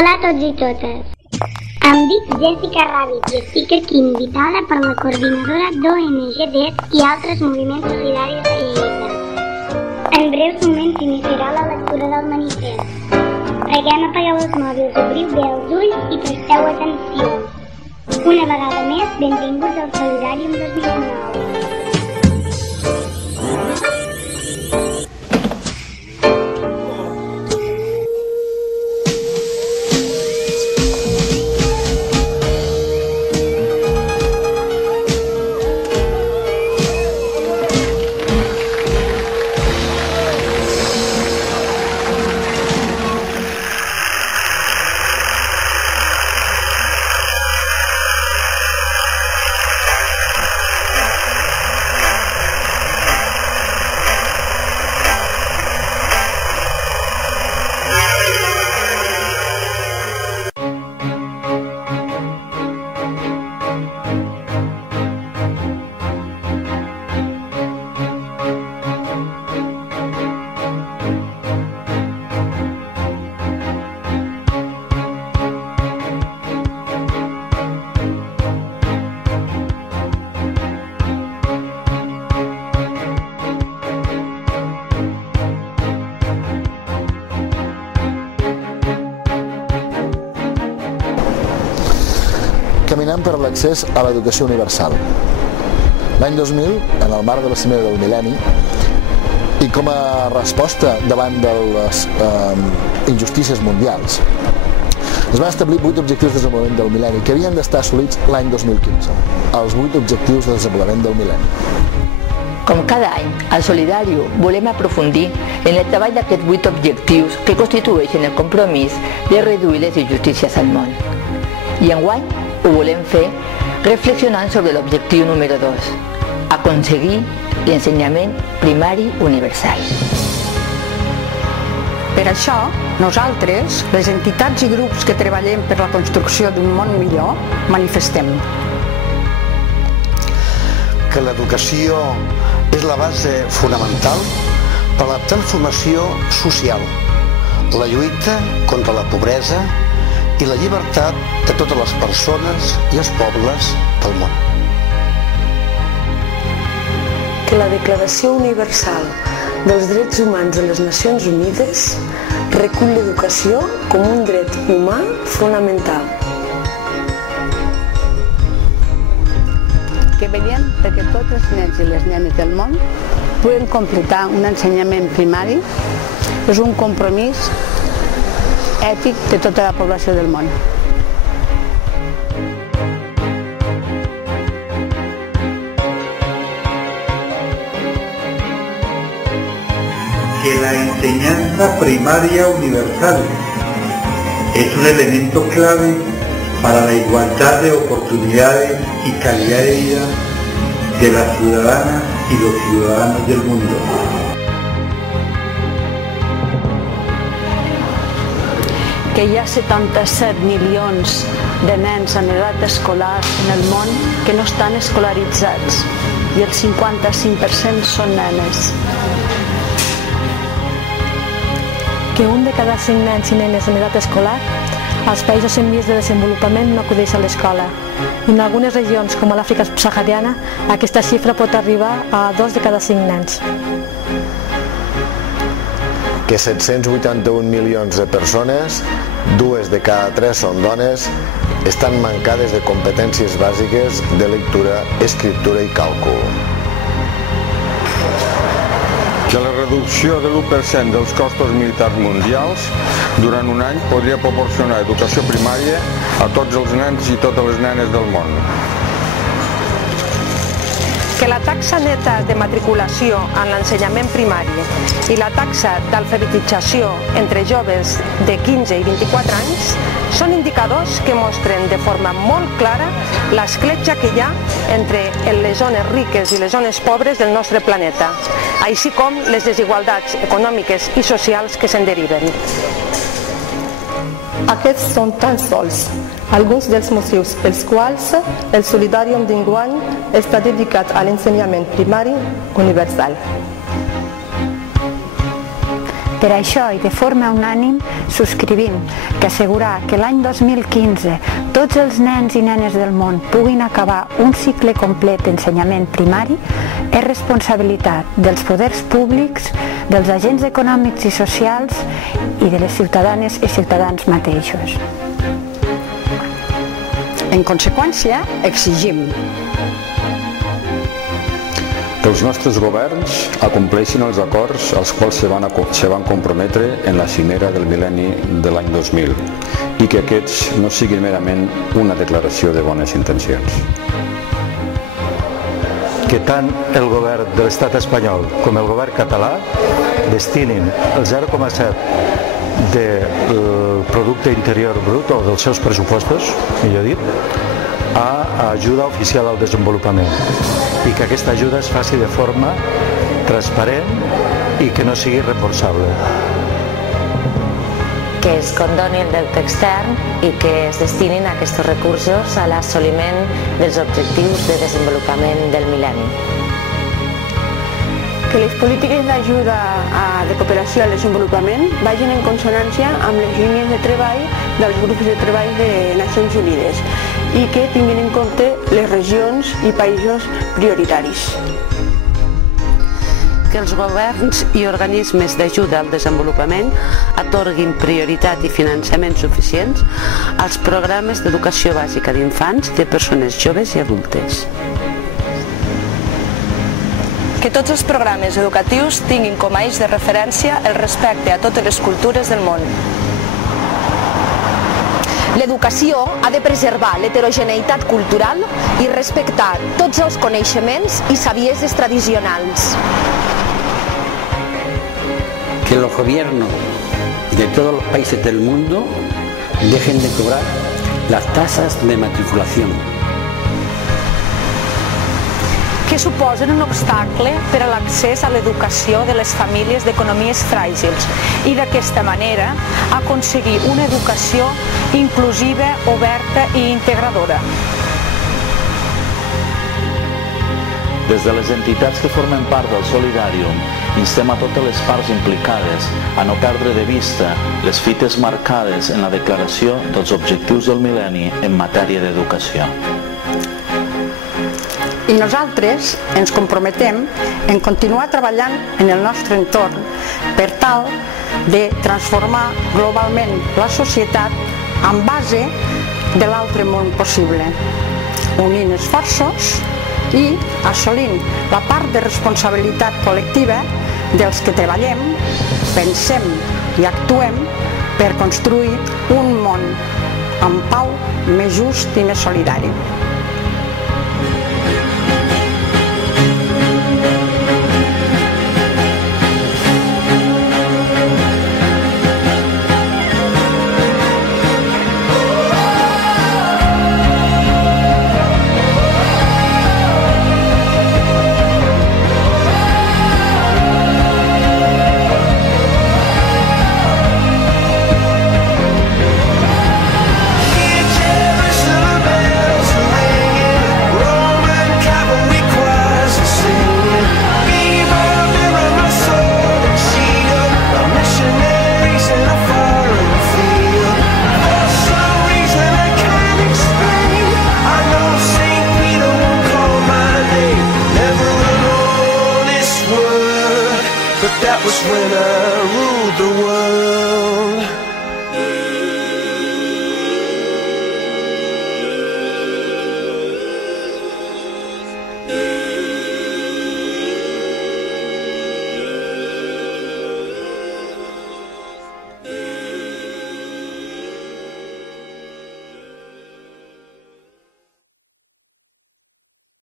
Hola a tots i totes. Em dic Jessica Ràbit i estic aquí invitada per la coordinadora d'ONG i altres moviments solidaris de Lleida. En breus moments s'iniciarà la lectura del manifest. Preguem apagueu els mòbils, obriu bé els ulls i presteu atenció. Una vegada més, benvinguts al Solidàrium 2019. Caminant per l'accés a l'educació universal. L'any 2000, en el marc de la cimera del mil·lenni, i com a resposta davant de les injustícies mundials, es van establir 8 objectius de desenvolupament del mil·lenni que havien d'estar assolits l'any 2015, els 8 objectius de desenvolupament del mil·lenni. Com cada any, al Solidàrium volem aprofundir en el treball d'aquests 8 objectius que constitueixen el compromís de reduir les injustícies al món. I enguany ho volem fer reflexionant sobre l'objectiu número 2, aconseguir l'ensenyament primari universal. Per això, nosaltres, les entitats i grups que treballem per la construcció d'un món millor, manifestem que l'educació és la base fonamental per a la transformació social, la lluita contra la pobresa i la llibertat de totes les persones i els pobles del món. Que la Declaració Universal dels Drets Humans de les Nacions Unides recull l'educació com un dret humà fonamental. Que veiem perquè tots els nens i les nenes del món puguen completar un ensenyament primari és un compromís ètic de tota la població del món. Que la enseñanza primaria universal es un elemento clave para la igualdad de oportunidades y calidad de vida de las ciudadanas y los ciudadanos del mundo. Que hi ha 77 milions de nens en edat escolar en el món que no estan escolaritzats i el 55% són nenes. Que un de cada 5 nens i nenes en edat escolar als països en vies de desenvolupament no acudeix a l'escola. I en algunes regions, com a l'Àfrica subsahariana, aquesta xifra pot arribar a 2 de cada 5 nens. Que 781 milions de persones, 2 de cada 3 són dones, estan mancades de competències bàsiques de lectura, escriptura i càlcul. Que la reducció de l'1% dels costos militars mundials durant un any podria proporcionar educació primària a tots els nens i totes les nenes del món. Que la taxa neta de matriculació en l'ensenyament primari i la taxa d'alfabetització entre joves de 15 i 24 anys són indicadors que mostren de forma molt clara l'escletxa que hi ha entre les zones riques i les zones pobres del nostre planeta, així com les desigualtats econòmiques i socials que se'n deriven. Aquests són tan sols alguns dels motius pels quals el Solidàrium d'enguany està dedicat a l'ensenyament primari universal. Per això i de forma unànim subscrivim que assegurar que l'any 2015 tots els nens i nenes del món puguin acabar un cicle complet d'ensenyament primari és responsabilitat dels poders públics, dels agents econòmics i socials i de les ciutadanes i ciutadans mateixos. En conseqüència, exigim que els nostres governs acompleixin els acords als quals se van comprometre en la cimera del mil·lenni de l'any 2000 i que aquests no siguin merament una declaració de bones intencions. Que tant el govern de l'estat espanyol com el govern català destinin el 0,7 del producte interior brut o dels seus pressupostos, millor dit, a ajuda oficial al desenvolupament i que aquesta ajuda es faci de forma transparent i que no sigui reemborsable. Que es condoni el deute extern i que es destinin aquests recursos a l'assoliment dels objectius de desenvolupament del mil·lenni. Que les polítiques d'ajuda de cooperació al desenvolupament vagin en consonància amb les línies de treball dels grups de treball de Nacions Unides i que tinguin en compte les regions i països prioritaris. Que els governs i organismes d'ajuda al desenvolupament atorguin prioritat i finançament suficients als programes d'educació bàsica d'infants, de persones joves i adultes. Que tots els programes educatius tinguin com a eix de referència el respecte a totes les cultures del món. L'educació ha de preservar l'heterogeneïtat cultural i respectar tots els coneixements i sabieses tradicionals. Que los gobiernos de todos los países del mundo dejen de cobrar las tasas de matriculación. Que suposen un obstacle per a l'accés a l'educació de les famílies d'economies fràgils i d'aquesta manera aconseguir una educació inclusiva, oberta i integradora. Des de les entitats que formen part del Solidarium, instem a totes les parts implicades a no perdre de vista les fites marcades en la declaració dels objectius del mil·lenni en matèria d'educació. I nosaltres ens comprometem en continuar treballant en el nostre entorn per tal de transformar globalment la societat en base de l'altre món possible, unint esforços i assolint la part de responsabilitat col·lectiva dels que treballem, pensem i actuem per construir un món en pau, més just i més solidari. That was when I ruled the world.